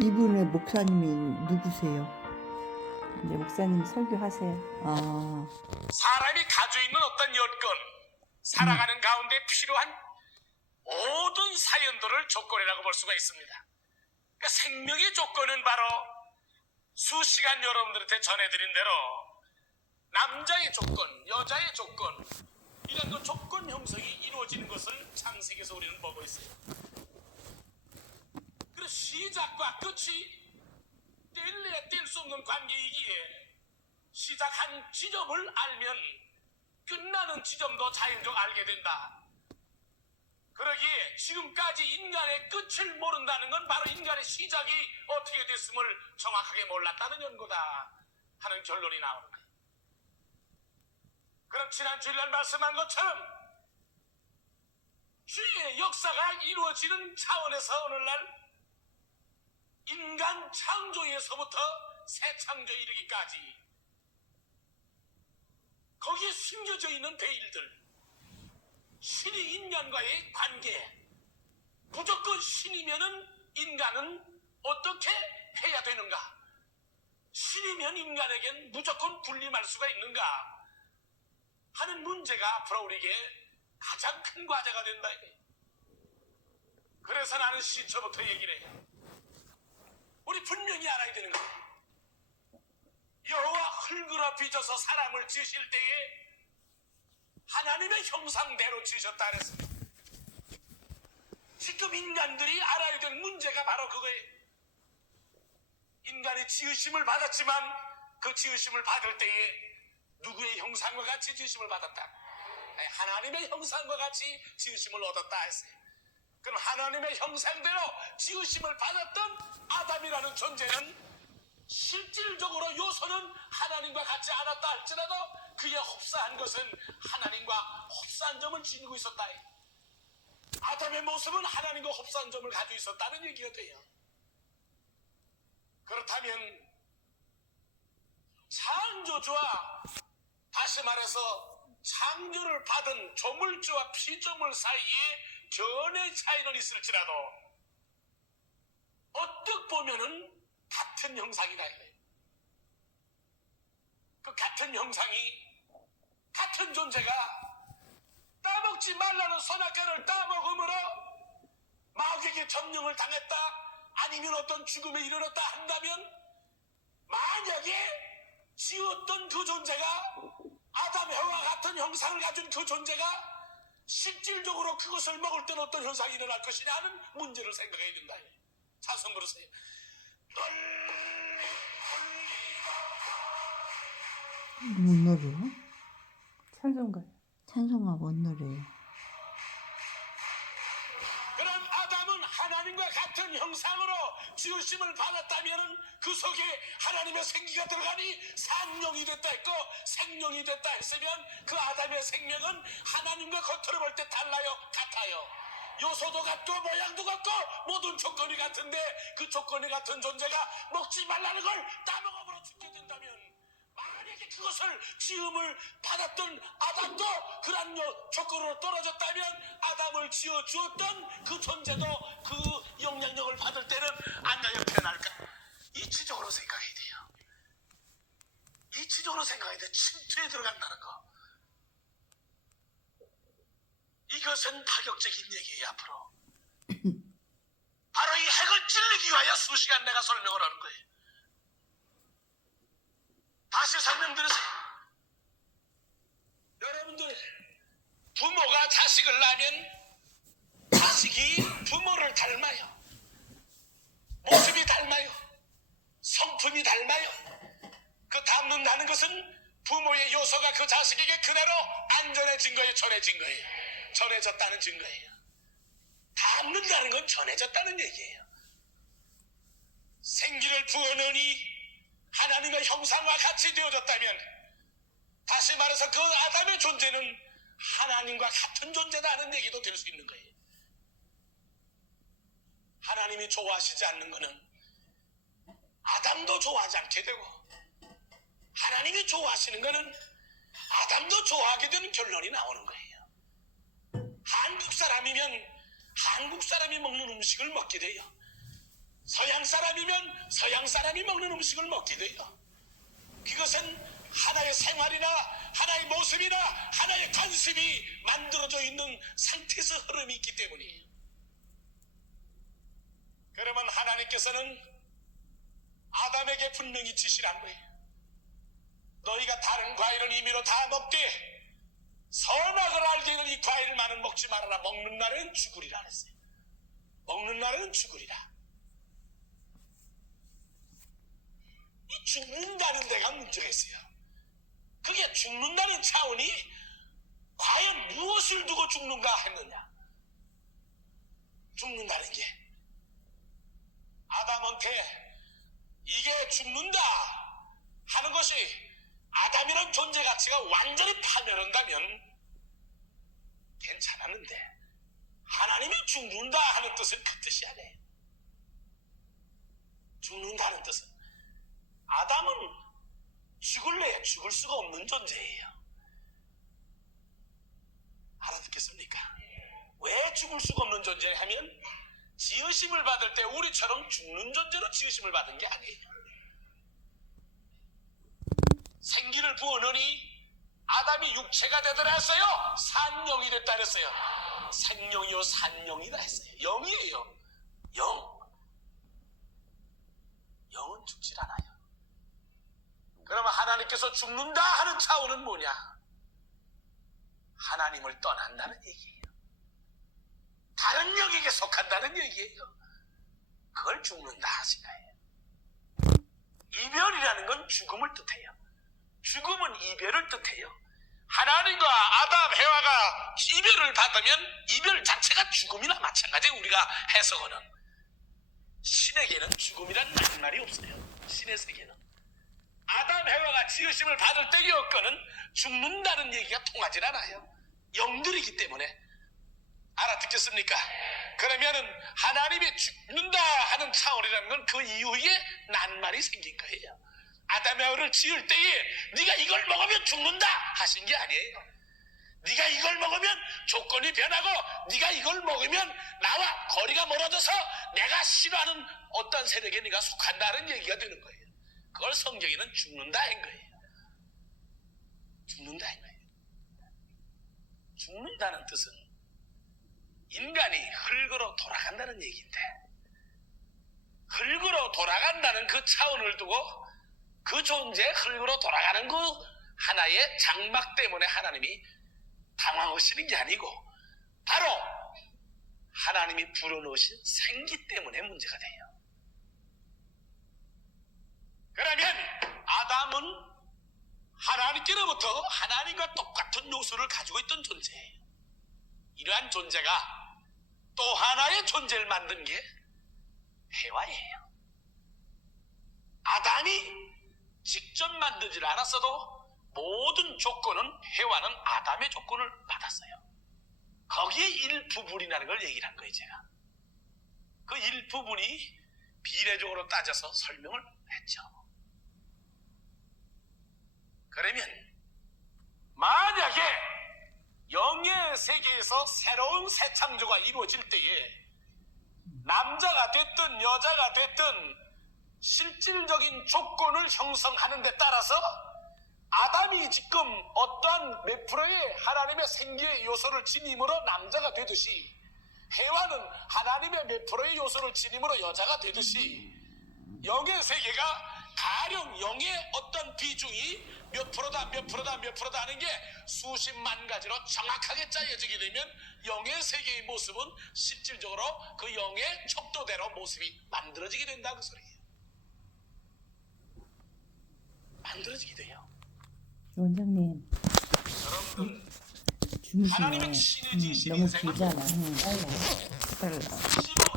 이분의 목사님이 누구세요? 이제 목사님 설교하세요. 사람이 가지고 있는 어떤 여건, 살아가는 가운데 필요한 모든 사연들을 조건이라고 볼 수가 있습니다. 그러니까 생명의 조건은 바로 수시간 여러분들한테 전해드린 대로 남자의 조건, 여자의 조건, 이런 그 조건 형성이 이루어지는 것을 창세기에서 우리는 보고 있어요. 그래서 시작과 끝이 뗄래야 뗄 수 없는 관계이기에 시작한 지점을 알면 끝나는 지점도 자연적으로 알게 된다. 그러기에 지금까지 인간의 끝을 모른다는 건 바로 인간의 시작이 어떻게 됐음을 정확하게 몰랐다는 연고다 하는 결론이 나오는 거예요. 그럼 지난 주일날 말씀한 것처럼 주의 역사가 이루어지는 차원에서 오늘날 인간 창조에서부터 새 창조에 이르기까지 거기에 숨겨져 있는 베일들, 신이 인간과의 관계, 무조건 신이면은 인간은 어떻게 해야 되는가? 신이면 인간에겐 무조건 군림할 수가 있는가? 하는 문제가 앞으로 우리에게 가장 큰 과제가 된다. 그래서 나는 시초부터 얘기를 해요. 우리 분명히 알아야 되는 거예요. 여호와 흙으로 빚어서 사람을 지으실 때에 하나님의 형상대로 지으셨다 그랬습니다. 지금 인간들이 알아야 될 문제가 바로 그거예요. 인간이 지으심을 받았지만 그 지으심을 받을 때에 누구의 형상과 같이 지으심을 받았다? 하나님의 형상과 같이 지으심을 얻었다 했어요. 그럼 하나님의 형상대로 지으심을 받았던 아담이라는 존재는 실질적으로 요소는 하나님과 같지 않았다 할지라도 그의 흡사한 것은 하나님과 흡사한 점을 지니고 있었다. 아담의 모습은 하나님과 흡사한 점을 가지고 있었다는 얘기가 돼요. 그렇다면 창조주와 다시 말해서 창조를 받은 조물주와 피조물 사이에 견해의 차이는 있을지라도 어떻게 보면은 같은 형상이다. 그 같은 형상이, 같은 존재가 따먹지 말라는 선악과를 따먹음으로 마귀에게 점령을 당했다, 아니면 어떤 죽음에 이르렀다 한다면, 만약에 지었던 그 존재가 아담 해와 같은 형상을 가진 그 존재가 실질적으로 그것을 먹을 때는 어떤 현상이 일어날 것이냐 하는 문제를 생각해야 된다. 찬송 부르세요. 뭔 노래요? 찬송가요. 찬송가 뭔 노래예요? 그럼 아담은 하나님과 같은 형상으로 지으심을 받았다면 그 속에 하나님의 생기가 들어가니 산령이 됐다 했고 생명이 됐다 했으면 그 아담의 생명은 하나님과 겉으로 볼 때 달라요? 같아요? 요소도 같고 모양도 같고 모든 조건이 같은데 그 조건이 같은 존재가 먹지 말라는 걸 따먹음으로 죽게 된다면, 만약에 그것을 지음을 받았던 아담도 그런 조건으로 떨어졌다면 아담을 지어 주었던 그 존재도 그 영향력을 받을 때는 안가요 태어날까? 이치적으로 생각해야 돼요. 이치적으로 생각해야 돼. 침투에 들어간다는 거. 이것은 파격적인 얘기예요. 앞으로 바로 이 핵을 찔르기 위하여 수시간 내가 설명을 하는 거예요. 다시 설명드리세요. 여러분들, 부모가 자식을 낳으면 자식이 부모를 닮아요. 모습이 닮아요. 성품이 닮아요. 그 닮는다는 것은 부모의 요소가 그 자식에게 그대로 안전해진 거예요? 전해진 거예요? 전해졌다는 증거예요. 닮는다는 건 전해졌다는 얘기예요. 생기를 부어넣으니 하나님의 형상과 같이 되어졌다면, 다시 말해서 그 아담의 존재는 하나님과 같은 존재다는 얘기도 될 수 있는 거예요. 하나님이 좋아하시지 않는 것은 아담도 좋아하지 않게 되고, 하나님이 좋아하시는 것은 아담도 좋아하게 되는 결론이 나오는 거예요. 한국 사람이면 한국 사람이 먹는 음식을 먹게 돼요. 서양 사람이면 서양 사람이 먹는 음식을 먹게 돼요. 그것은 하나의 생활이나 하나의 모습이나 하나의 관습이 만들어져 있는 상태에서 흐름이 있기 때문이에요. 그러면 하나님께서는 아담에게 분명히 지시한 거예요. 너희가 다른 과일은 임의로 다 먹되 선악을 알게 이 과일만은 먹지 말아라. 먹는 날은 죽으리라 했어요. 먹는 날은 죽으리라. 이 죽는다는 데가 문제가 있어요. 그게 죽는다는 차원이 과연 무엇을 두고 죽는가 했느냐. 죽는다는 게 아담한테 이게 죽는다 하는 것이 아담이란 존재 가치가 완전히 파멸한다면 괜찮았는데 하나님이 죽는다 하는 뜻은 그 뜻이 아니에요. 죽는다는 뜻은 아담은 죽을래야 죽을 수가 없는 존재예요. 알아듣겠습니까? 왜 죽을 수가 없는 존재 하면 지으심을 받을 때 우리처럼 죽는 존재로 지으심을 받은 게 아니에요. 생기를 부어넣으니 아담이 육체가 되더라 했어요. 산영이 됐다 그랬어요. 생명이요 산영이다 했어요. 영이에요. 영은 죽질 않아요. 그러면 하나님께서 죽는다 하는 차원은 뭐냐? 하나님을 떠난다는 얘기예요. 다른 영에게 속한다는 얘기예요. 그걸 죽는다 하신 거예요. 이별이라는 건 죽음을 뜻해요. 죽음은 이별을 뜻해요. 하나님과 아담, 해와가 이별을 받으면 이별 자체가 죽음이나 마찬가지예요. 우리가 해석하는 신에게는 죽음이란 말이 없어요. 신의 세계는 아담, 해와가 지으심을 받을 때의 여건은 죽는다는 얘기가 통하지 않아요. 영들이기 때문에. 알아듣겠습니까? 그러면은 하나님이 죽는다 하는 차원이라는 건 그 이후에 낱말이 생긴 거예요. 아담, 해와를 지을 때에 네가 이걸 먹으면 죽는다 하신 게 아니에요. 네가 이걸 먹으면 조건이 변하고 네가 이걸 먹으면 나와 거리가 멀어져서 내가 싫어하는 어떤 세력에 네가 속한다는 얘기가 되는 거예요. 그걸 성경에는 죽는다 한 거예요. 죽는다 한 거예요. 죽는다는 뜻은 인간이 흙으로 돌아간다는 얘기인데, 흙으로 돌아간다는 그 차원을 두고 그 존재 흙으로 돌아가는 그 하나의 장막 때문에 하나님이 당황하시는 게 아니고 바로 하나님이 불어넣으신 생기 때문에 문제가 돼요. 그러면 아담은 하나님께로부터 하나님과 똑같은 요소를 가지고 있던 존재예요. 이러한 존재가 또 하나의 존재를 만든 게 해와예요. 아담이 직접 만들지 않았어도 모든 조건은 해와는 아담의 조건을 받았어요. 거기에 일부분이라는 걸 얘기를 한 거예요. 제가 그 일부분이 비례적으로 따져서 설명을 했죠. 그러면 만약에 영의 세계에서 새로운 새 창조가 이루어질 때에 남자가 됐든 여자가 됐든 실질적인 조건을 형성하는 데 따라서 아담이 지금 어떠한 몇 프로의 하나님의 생기의 요소를 지님으로 남자가 되듯이 해와는 하나님의 몇 프로의 요소를 지님으로 여자가 되듯이 영의 세계가 가령 영의 어떤 비중이 몇 프로다 하는 게 수십만 가지로 정확하게 짜여지게 되면 영의 세계의 모습은 실질적으로 그 영의 척도대로 모습이 만들어지게 된다는 소리예요. 만들어지게 돼요. 원장님 여러분들 주무시네. 하나님의 친해지신 너무 인생은 길잖아. 빨라. 씹어